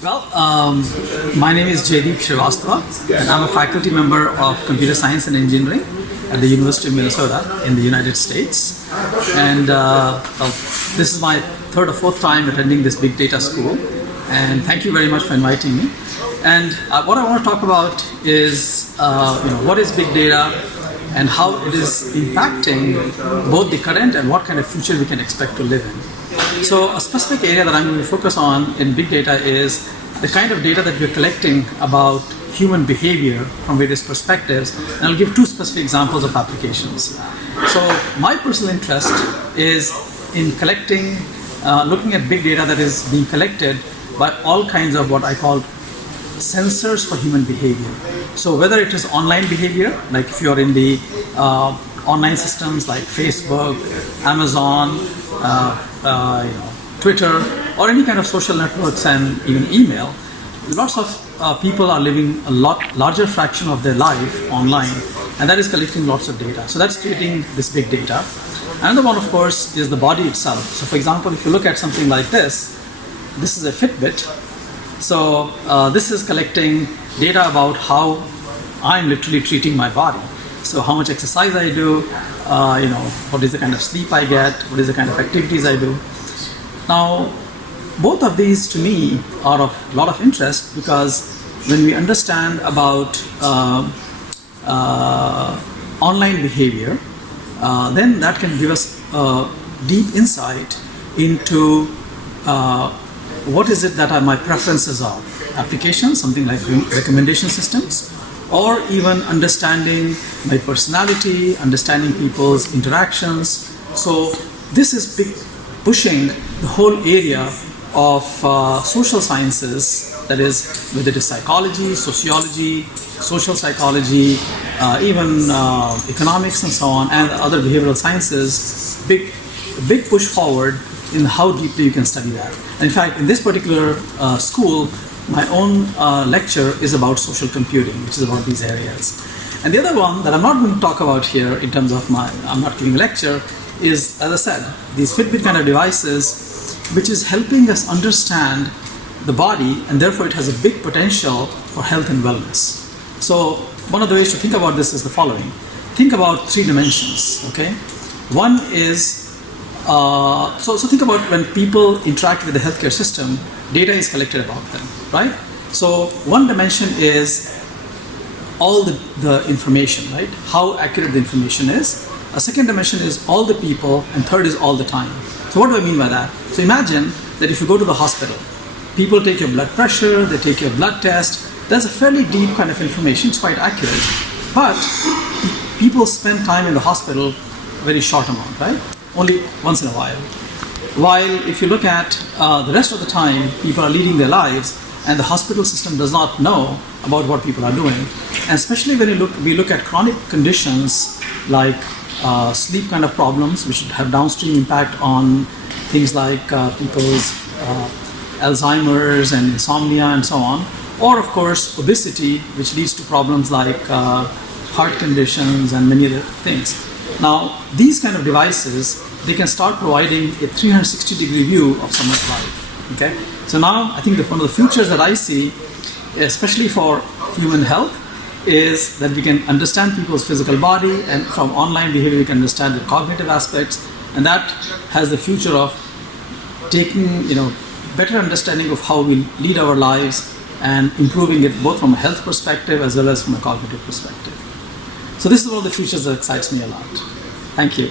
Well, my name is Jaideep Srivastava, and I'm a faculty member of Computer Science and Engineering at the University of Minnesota in the United States. And this is my third or fourth time attending this big data school. And thank you very much for inviting me. And what I want to talk about is, what is big data and how it is impacting both the current and what kind of future we can expect to live in. So a specific area that I'm going to focus on in big data is the kind of data that we're collecting about human behavior from various perspectives, and I'll give two specific examples of applications. So my personal interest is in collecting, looking at big data that is being collected by all kinds of what I call sensors for human behavior. So whether it is online behavior, like if you're in the online systems like Facebook, Amazon, Twitter, or any kind of social networks and even email, lots of people are living a lot larger fraction of their life online, and that is collecting lots of data. So that's creating this big data. Another one, of course, is the body itself. So for example, if you look at something like this is a Fitbit. So this is collecting data about how I'm literally treating my body. So how much exercise I do, what is the kind of sleep I get, what is the kind of activities I do. Now, both of these to me are of a lot of interest, because when we understand about online behavior, then that can give us deep insight into what is it that my preferences are. Applications, something like recommendation systems, or even understanding my personality, understanding people's interactions. So this is pushing the whole area of social sciences, that is, whether it is psychology, sociology, social psychology, even economics and so on, and other behavioral sciences, big push forward in how deeply you can study that. And in fact, in this particular school, my own lecture is about social computing, which is about these areas. And the other one that I'm not going to talk about here in terms of I'm not giving a lecture, is, as I said, these Fitbit kind of devices, which is helping us understand the body, and therefore it has a big potential for health and wellness. So one of the ways to think about this is the following. Think about three dimensions, okay? One is, so think about when people interact with the healthcare system, data is collected about them, right? So one dimension is all the information, right? How accurate the information is. A second dimension is all the people, and third is all the time. So what do I mean by that? So imagine that if you go to the hospital, people take your blood pressure, they take your blood test. There's a fairly deep kind of information, it's quite accurate. But people spend time in the hospital very short amount, right? Only once in a while. While if you look at the rest of the time, people are leading their lives, and the hospital system does not know about what people are doing. And especially when we look at chronic conditions like sleep kind of problems, which have downstream impact on things like people's Alzheimer's and insomnia and so on, or of course obesity, which leads to problems like heart conditions and many other things. Now, these kind of devices, they can start providing a 360-degree view of someone's life, okay? So now, I think one of the futures that I see, especially for human health, is that we can understand people's physical body, and from online behavior we can understand the cognitive aspects, and that has the future of taking, better understanding of how we lead our lives and improving it both from a health perspective as well as from a cognitive perspective. So this is one of the futures that excites me a lot. Thank you.